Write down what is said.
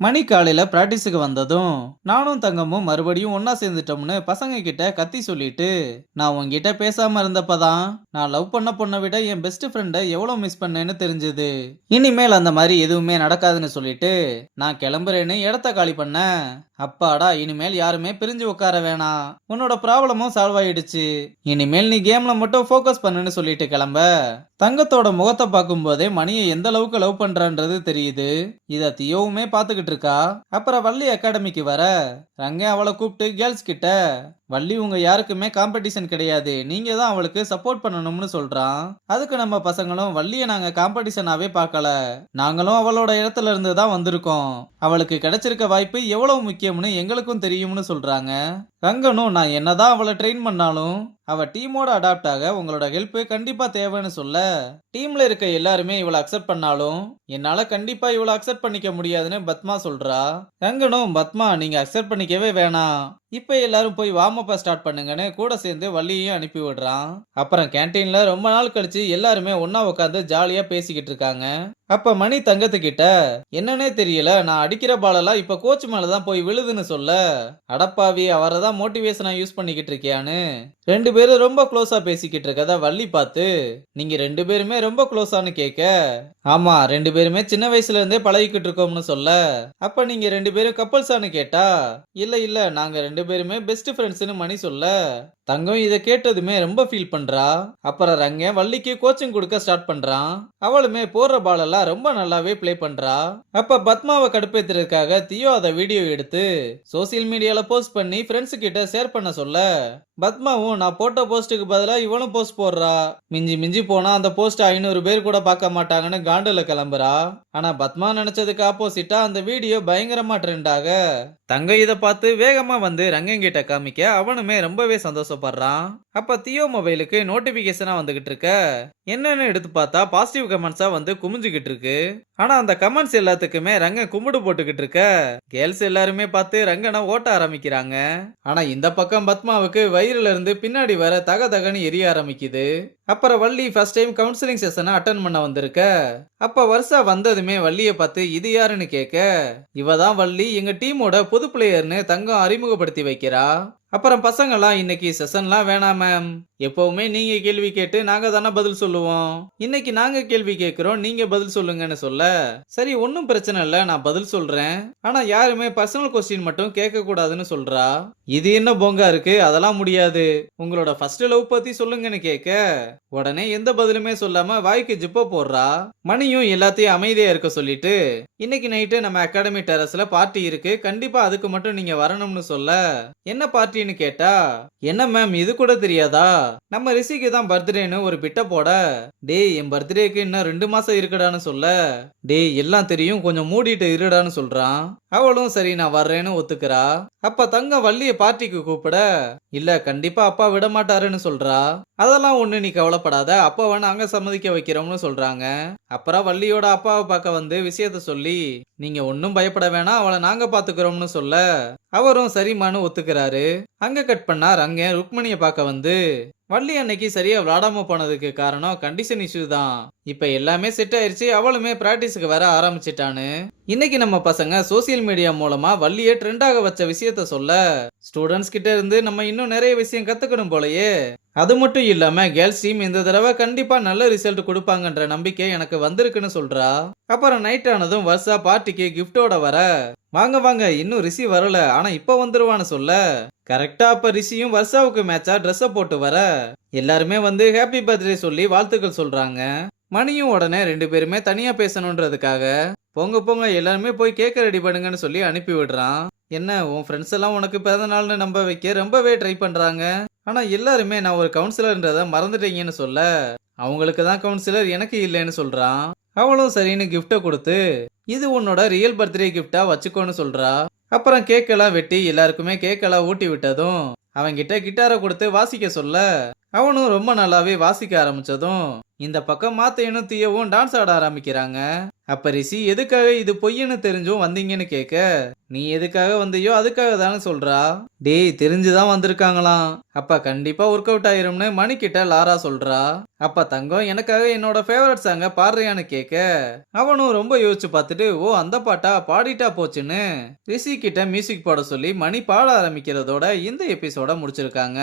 மணி காலையில பிராக்டிஸுக்கு வந்ததும் நானும் தங்கமும் மறுபடியும் ஒன்னா சேர்ந்துட்டோம்னு பசங்க கிட்ட கத்தி சொல்லிட்டு, நான் உன்கிட்ட பேசாம இருந்தப்பதான் நான் லவ் பண்ண பொண்ணை விட என் பெஸ்ட் ஃப்ரெண்டை எவ்வளவு மிஸ் பண்ணேன்னு தெரிஞ்சது. இனிமேல் அந்த மாதிரி எதுவுமே நடக்காதுன்னு சொல்லிட்டு நான் கிளம்புறேன்னு இடத்த காலி பண்ணேன். அப்பாடா, இனிமேல் யாருமே பிரிஞ்சு உட்கார வேணாம், உன்னோட ப்ராப்ளமும் சால்வ் ஆயிடுச்சு, இனிமேல் நீ கேம்ல மட்டும் ஃபோக்கஸ் பண்ணுன்னு சொல்லிட்டு கிளம்ப. தங்கத்தோட முகத்தை பார்க்கும் போதே மணியை எந்த அளவுக்கு லவ் பண்றான்றது தெரியுது. இத தியோவுமே பாத்துக்கிட்டு இருக்கா. அப்புறம் வள்ளி அகாடமிக்கு வர ரங்க அவளை கூப்பிட்டு கேர்ள்ஸ் கிட்ட, வள்ளி உங்க யாருக்குமே காம்படிஷன் கிடையாது, நீங்க தான் அவளுக்கு சப்போர்ட் பண்ணணும்னு சொல்றான். அதுக்கு நம்ம பசங்களும் வள்ளியை நாங்க காம்படிஷனாவே பார்க்கல, நாங்களும் அவளோட இடத்துல இருந்து தான் வந்திருக்கோம், அவளுக்கு கிடைச்சிருக்க வாய்ப்பு எவ்வளவு முக்கியம்னு எங்களுக்கும் தெரியும்னு சொல்றாங்க. ரங்கனும் நான் என்னதான் அவளை ட்ரெயின் பண்ணாலும் அவ டீமோட அடாப்ட் ஆக உங்களோட ஹெல்ப் கண்டிப்பா தேவைன்னு சொல்ல, டீம்ல இருக்க எல்லாருமே இவளை அக்செப்ட் பண்ணாலும் என்னால கண்டிப்பா இவளை அக்செப்ட் பண்ணிக்க முடியாதுன்னு பத்மா சொல்றா. ரங்கனும் பத்மா நீங்க அக்செப்ட் பண்ணிக்கவே வேணாம், இப்ப எல்லாரும் போய் வார்ம் அப்ப ஸ்டார்ட் பண்ணுங்கன்னு கூட சேர்ந்து வள்ளியையும் அனுப்பி விடுறான். அப்புறம் கேன்டீன்ல ரொம்ப நாள் கழிச்சு எல்லாருமே ஒன்னா உட்காந்து ஜாலியா பேசிக்கிட்டு இருக்காங்க. அப்ப மணி தங்கத்துக்கிட்ட, என்னன்னே தெரியல, நான் அடிக்கிற பாலெல்லாம் இப்ப கோச் மேலதான் போய் விழுதுன்னு சொல்ல, அடப்பாவி அவரை தான் மோட்டிவேஷனா யூஸ் பண்ணிக்கிட்டு இருக்கியான்னு ரெண்டு பேரும் ரொம்ப க்ளோஸா பேசிக்கிட்டு இருக்கத வள்ளி பார்த்து, நீங்க ரெண்டு பேருமே ரொம்ப க்ளோஸான்னு கேட்க, ஆமா ரெண்டு பேருமே சின்ன வயசுல இருந்தே பழகிக்கிட்டு இருக்கோம்னு சொல்ல, அப்ப நீங்க ரெண்டு பேரும் கப்பல்ஸான்னு கேட்டா, இல்ல இல்ல நாங்க ரெண்டு பேருமே பெஸ்ட் ஃப்ரெண்ட்ஸ்னு மணி சொல்ல, தங்கம் இதை கேட்டதுமே ரொம்ப ஃபீல் பண்றா. அப்புறம் ரங்க வள்ளிக்கு கோச்சிங் கொடுக்க ஸ்டார்ட் பண்றான். அவளுமே போடுற பால் எல்லாம் ரொம்ப நல்லாவே ப்ளே பண்றா. அப்ப பத்மாவை கடுப்பேத்துறதுக்காக தியோ அதை வீடியோ எடுத்து சோசியல் மீடியால போஸ்ட் பண்ணி ஃப்ரெண்ட்ஸ் கிட்ட ஷேர் பண்ண சொல்ல, பத்மாவும் நான் போட்ட போஸ்டுக்கு பதிலா இவளும் போஸ்ட் போடுறா, மிஞ்சி மிஞ்சி போனா அந்த போஸ்ட் 500 பேர் கூட பார்க்க மாட்டாங்கன்னு காண்டுல கிளம்புறா. ஆனா பத்மா நினைச்சதுக்கு ஆப்போசிட்டா அந்த வீடியோ பயங்கரமா ட்ரெண்ட் ஆக, தங்க இதை பார்த்து வேகமா வந்து ரங்கன் கிட்ட காமிக்க அவனுமே ரொம்பவே சந்தோஷப்படுறான். அப்ப தியோ மொபைலுக்கு நோட்டிபிகேஷனா வந்துகிட்டு இருக்க, என்னன்னு எடுத்து பார்த்தா பாசிட்டிவ் கமெண்ட்ஸா வந்து குமிஞ்சுகிட்டு இருக்கு. ஆனா அந்த கமெண்ட்ஸ் எல்லாத்துக்குமே ரங்கன் கும்பிடு போட்டுக்கிட்டு இருக்க, கேர்ள்ஸ் எல்லாருமே பார்த்து ரங்கனை ஓட்ட ஆரம்பிக்கிறாங்க. ஆனா இந்த பக்கம் பத்மாவுக்கு வயிறுல இருந்து பின்னாடி வர தக தகன்னு எரிய ஆரம்பிக்குது. அப்புறம் வள்ளி ஃபர்ஸ்ட் டைம் கவுன்சிலிங் செஷனை அட்டன் பண்ண வந்திருக்க. அப்ப வருஷா வந்ததுமே வள்ளிய பார்த்து இது யாருன்னு கேட்க, இவதான் வள்ளி, எங்க டீமோட புது பிளேயர்னு தங்கம் அறிமுகப்படுத்தி வைக்கிறா. அப்புறம் பசங்களாம் இன்னைக்கு செஷன்லாம் வேணாம் மேம், எப்பவுமே நீங்க கேள்வி கேட்டு நாங்க தானே பதில் சொல்லுவோம், இன்னைக்கு நாங்க கேள்வி கேட்கிறோம் நீங்க பதில் சொல்லுங்கன்னு சொல்ல, சரி ஒன்னும் பிரச்சனை இல்ல நான் பதில் சொல்றேன், ஆனா யாருமே பர்சனல் கொஸ்டின் மட்டும் கேட்க கூடாதுன்னு சொல்றா. இது என்ன போங்கா இருக்கு, அதெல்லாம் முடியாது, உங்களோட ஃபர்ஸ்ட் லவ் பத்தி சொல்லுங்கன்னு கேட்க, உடனே எந்த பதிலுமே சொல்லாம வாய்க்கு ஜிப்ப போடுறா. மணியும் எல்லாத்தையும் அமைதியா இருக்க சொல்லிட்டு, இன்னைக்கு நைட்டு நம்ம அகாடமி டெரஸ்ல பார்ட்டி இருக்கு, கண்டிப்பா அதுக்கு மட்டும் நீங்க வரணும்னு சொல்ல, என்ன பார்ட்டின்னு கேட்டா, என்ன மேம் இது கூட தெரியாதா, நம்ம ரிஷிக்கு தான் பர்த்டேன்னு ஒரு பிட்ட போட, டேய் என் பர்த்டேக்கு இன்னும் 2 மாசம் இருக்குடான்னு சொல்ல, டேய் எல்லாம் தெரியும் கொஞ்சம் மூடிட்டு இருடான்னு சொல்றான். அவளும் சரி நான் வர்றேன்னு ஒத்துக்கிறா. அப்ப தங்க வள்ளிய பார்ட்டிக்கு கூப்பிட, இல்ல கண்டிப்பா அப்பா விட மாட்டாருன்னு சொல்றா. அதெல்லாம் ஒண்ணு நீ கவலைப்படாத, அப்பாவை நாங்க சம்மதிக்க வைக்கிறோம்னு சொல்றாங்க. அப்புறம் வள்ளியோட அப்பாவை பார்க்க வந்து விஷயத்த சொல்லி, நீங்க ஒன்னும் பயப்பட வேணாம், அவளை நாங்க பாத்துக்கிறோம்னு சொல்ல, அவரும் சரிமானு ஒத்துக்கிறாரு. அங்க கட் பண்ணா ரங்க ருக்மணியை பார்க்க வந்து, வள்ளி அன்னைக்கு சரியா விளாடாம போனதுக்கு காரணம் கண்டிஷன் இஷ்யூ தான், இப்ப எல்லாமே செட் ஆயிருச்சு, அவளுமே பிராக்டிஸுக்கு வர ஆரம்பிச்சிட்டான்னு. இன்னைக்கு நம்ம பசங்க சோசியல் மீடியா மூலமா வள்ளியை ட்ரெண்டாக வச்ச விஷயத்த சொல்ல, ஸ்டூடெண்ட்ஸ் கிட்ட இருந்து நம்ம இன்னும் நிறைய விஷயம் கத்துக்கணும் போலயே. அது மட்டும் இல்லாம கேர்ள்ஸ் டீம் இந்த தடவை கண்டிப்பா நல்ல ரிசல்ட் கொடுப்பாங்கன்ற நம்பிக்கை எனக்கு வந்திருக்குன்னு சொல்றா. அப்புறம் நைட் ஆனதும் வருஷா பார்ட்டிக்கு கிஃப்டோட வர, வாங்க வாங்க இன்னும் ரிஷி வரல ஆனா இப்ப வந்துருவான்னு சொல்ல, கரெக்டா அப்ப ரிஷியும் வருஷாவுக்கு மேட்சா ட்ரெஸ்ஸ போட்டு வர, எல்லாருமே வந்து ஹாப்பி பர்த்டே சொல்லி வாழ்த்துக்கள் சொல்றாங்க. மணியும் உடனே ரெண்டு பேருமே தனியா பேசணுன்றதுக்காக, போங்க போங்க எல்லாருமே போய் கேக்க ரெடி பண்ணுங்கன்னு சொல்லி அனுப்பி விடுறான். என்ன உன் ஃப்ரெண்ட்ஸ் எல்லாம் உனக்கு பிறந்த நாள்னு நம்ப வைக்க ரொம்பவே ட்ரை பண்றாங்க, ஆனா எல்லாருமே நான் ஒரு கவுன்சிலர்ன்றத மறந்துட்டீங்கன்னு சொல்ல, அவங்களுக்கு தான் கவுன்சிலர் எனக்கு இல்லைன்னு சொல்றான். அவளும் சரின்னு கிஃப்ட கொடுத்து, இது உன்னோட ரியல் பர்த்டே கிஃப்டா வச்சுக்கோன்னு சொல்றா. அப்புறம் கேக்கெல்லாம் வெட்டி எல்லாருக்குமே கேக்கெல்லாம் ஊட்டி விட்டதும் அவன்கிட்ட கிட்டாரை கொடுத்து வாசிக்க சொல்ல, அவனும் ரொம்ப நல்லாவே வாசிக்க ஆரம்பிச்சதும் இந்த பக்கம் மாத்தையனும் தீயவும் டான்ஸ் ஆட ஆரம்பிக்கிறாங்க. அப்ப ரிஷி எதுக்காக இது பொய்ன்னு தெரிஞ்சும் வந்தீங்கன்னு கேட்க, நீ எதுக்காக வந்தியோ அதுக்காக தானே சொல்றா. டேய் தெரிஞ்சுதான் வந்திருக்காங்களாம். அப்ப கண்டிப்பா ஒர்க் அவுட் ஆயிரும்னு மணிக்கிட்ட லாரா சொல்றா. அப்ப தங்கம் எனக்காக என்னோட ஃபேவரட் சாங்க பாடுறியான்னு கேட்க, அவனும் ரொம்ப யோசிச்சு பார்த்துட்டு ஓ அந்த பாட்டா பாடிட்டா போச்சுன்னு ரிஷி கிட்ட மியூசிக் பாட சொல்லி மணி பாட ஆரம்பிக்கிறதோட இந்த எபிசோட முடிச்சிருக்காங்க.